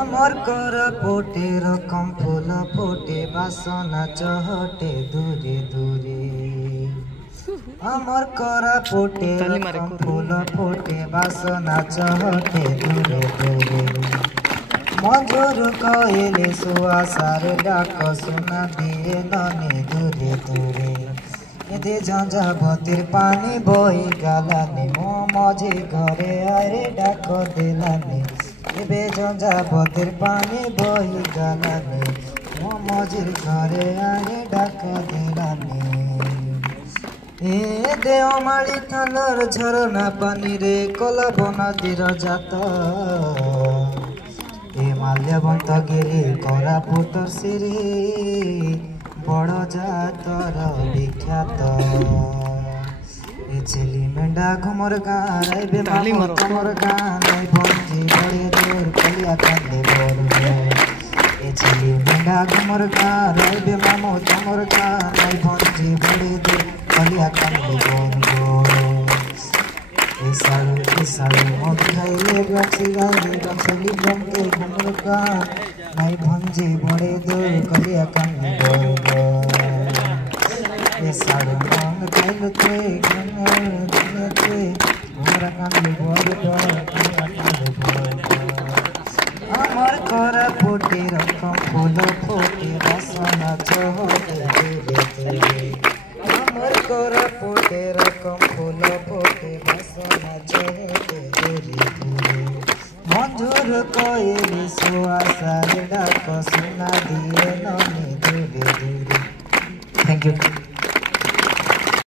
আমার করা পোটে রকম ফুল ফোটে বাসনা চহটে দূরে দূরে আমার করা পোটে রকম ফুল ফোটে বাসনা চহটে দূরে দূরে মধুর কইলে সুয়াসার ডাক শোনা দিয়ে ননি দূরে দূরে এদে ঝঞ্ঝাবতীর পানি বই গালানি মো মঝে ঘরে আরে ডাক দিলানি এবে ঝঞ্ঝাবতীর পানি বই গালানি মো মঝির ঘরে আরে ডাক দিলানি এ দেওমাଳି থানার ঝরনা পানি রে কলাবনা দির জাত এ মাল্যবন্ত গিরি কোরাপুট সিরি বড় জাতর বিখ্যাত এ ছেলি মেন্ডা ঘুমর গাঁ রাইবে মামু তোমার গাঁ নাই ভঞ্জি বড়ে দূর কলিয়া কান্দে বলব এ ছেলি মেন্ডা ঘুমর গাঁ রাইবে মামু তোমার গাঁ নাই ভঞ্জি বড়ে দূর কলিয়া কান্দে বলব साड़ू मत खाइले गछी गाई गछली बनके घुमर गाँ नहीं भंजी बड़े दूर कलिया कानी बोलबो ए साड़ू मन खाइलते घुमर दिनते घुमर कानी बोलबो कलिया कानी बोलबो আমার করা ফোটে রকম ফুল ফোটে বাসনা চহটে দূরে দূরে আমার করা ফোটে রকম ফুল ফোটে বাসনা চহটে দূরে দূরে মধুর কইলি সুয়াসার ডাক শোনা দিয়ে ননি দূরে দূরে। Thank you.